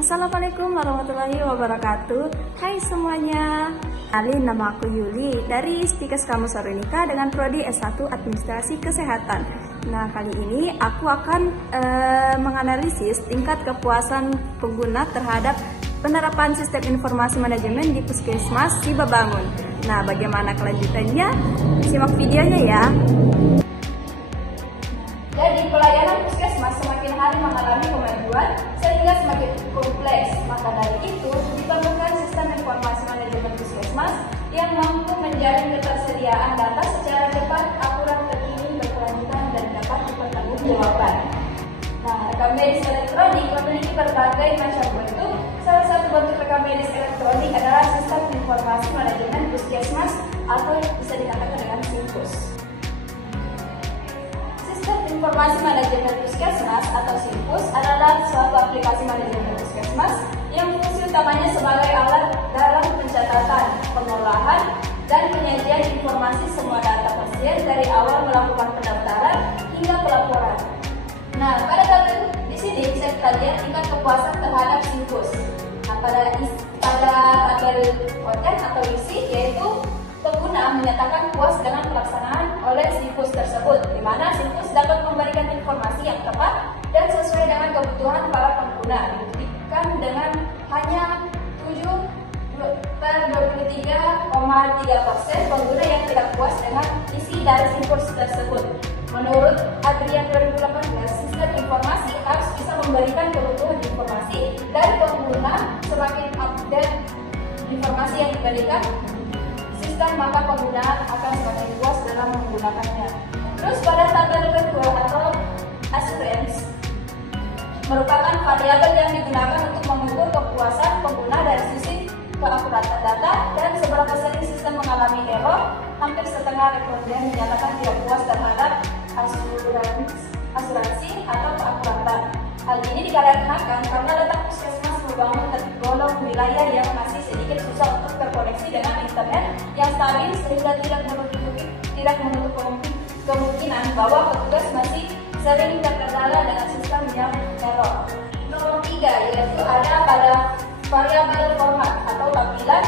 Assalamualaikum warahmatullahi wabarakatuh. Hai semuanya. Kenalin, nama aku Yuli dari Stikes Kamus Sarunika dengan prodi S1 Administrasi Kesehatan. Nah, kali ini aku akan menganalisis tingkat kepuasan pengguna terhadap penerapan sistem informasi manajemen di Puskesmas Cibabangun. Nah, bagaimana kelanjutannya? Simak videonya ya. Jadi, pelayanan puskesmas semakin hari mengalami kemajuan sehingga semakin kompleks. Maka dari itu, dibangunkan sistem informasi manajemen puskesmas yang mampu menjamin ketersediaan data secara cepat, akurat, terkini, berkelanjutan, dan dapat dipertanggungjawabkan. Nah, rekam medis elektronik memiliki berbagai macam bentuk. Salah satu bentuk rekam medis elektronik adalah sistem informasi manajemen puskesmas atau bisa dikatakan dengan SIMPUS. Informasi manajemen puskesmas atau SIMPUS adalah suatu aplikasi manajemen puskesmas yang fungsi utamanya sebagai alat dalam pencatatan, pengolahan, dan penyajian informasi semua data pasien dari awal melakukan pendaftaran hingga pelaporan. Nah, pada tabel di sini bisa kita lihat tingkat kepuasan terhadap SIMPUS. Nah, pada tabel konten atau isi yaitu pengguna menyatakan puas dengan pelaksanaan oleh SIMPUS tersebut, di mana SIMPUS dapat memberikan informasi yang tepat dan sesuai dengan kebutuhan para pengguna. Dibuktikan dengan hanya 7/23,3% pengguna yang tidak puas dengan isi dari SIMPUS tersebut. Menurut Adrian 2018, sistem informasi harus bisa memberikan kebutuhan informasi dari pengguna. Semakin update informasi yang diberikan maka penggunaan akan semakin puas dalam menggunakannya. Terus pada tabel kedua atau assurance merupakan variabel yang digunakan untuk mengukur kepuasan pengguna dari sisi keakuratan data dan seberapa sering sistem mengalami error. Hampir setengah responden menyatakan tidak puas terhadap asuransi atau keakuratan. Hal ini dikarenakan karena letak puskesmas membangun tergolong wilayah yang masih sedikit susah untuk terkoneksi dengan internet yang stabil sehingga tidak menutup kemungkinan bahwa petugas masih sering terkendala dengan sistem yang error. Nomor 3 yaitu ada pada variabel format atau tampilan,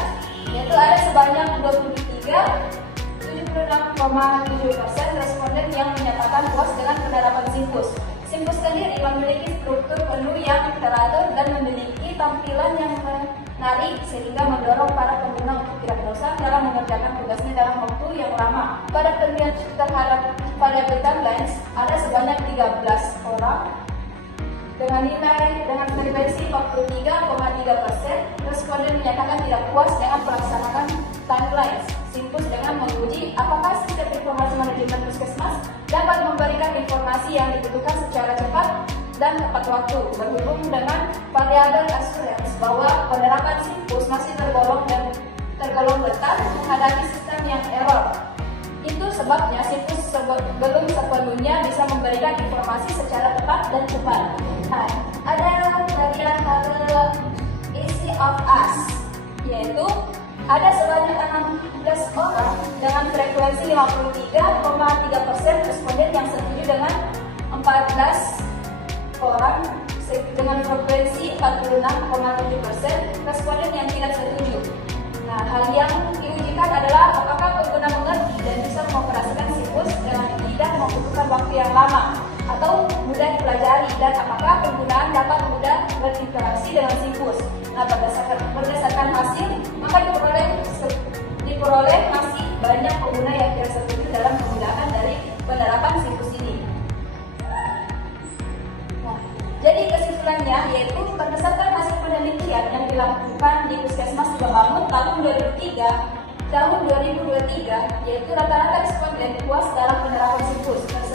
yaitu ada sebanyak 76,7% responden yang menyatakan puas dengan penerapan SIMPUS. SIMPUS sendiri memiliki struktur menu yang teratur dan memiliki tampilan yang menarik sehingga mendorong para pengguna untuk tidak bosan dalam mengerjakan tugasnya dalam waktu yang lama. Pada penelitian terhadap variabel timelines ada sebanyak 13 orang dengan frekuensi 43,3%. Responden menyatakan tidak puas dengan pelaksanaan timelines SIMPUS dengan menguji apakah sistem informasi manajemen puskesmas dapat memberikan informasi yang dibutuhkan secara cepat dan tepat waktu. Berhubung dengan variabel assurance bahwa penerapan SIMPUS masih tergolong rentan menghadapi sistem yang error. Itu sebabnya SIMPUS belum sepenuhnya bisa memberikan informasi secara tepat dan cepat. Nah, ada bagian tabel easy of us, yaitu ada sebanyak 16 orang dengan frekuensi 53,3% responden yang setuju dengan 14 orang dengan frekuensi 46,7% responden yang tidak setuju. Nah, hal yang diujikan adalah apakah pengguna mengerti dan bisa mengoperasikan SIMPUS dengan tidak membutuhkan waktu yang lama atau mudah dipelajari, dan apakah penggunaan dapat mudah berinteraksi dengan SIMPUS. Nah, berdasarkan hasil, maka diperoleh masih banyak pengguna yang tidak setuju dalam penggunaan dari penerapan SIMPUS ini. Nah, jadi kesimpulannya yaitu berdasarkan hasil penelitian yang dilakukan di Puskesmas Cibabangun tahun 2023, yaitu rata-rata responden puas dalam penerapan SIMPUS.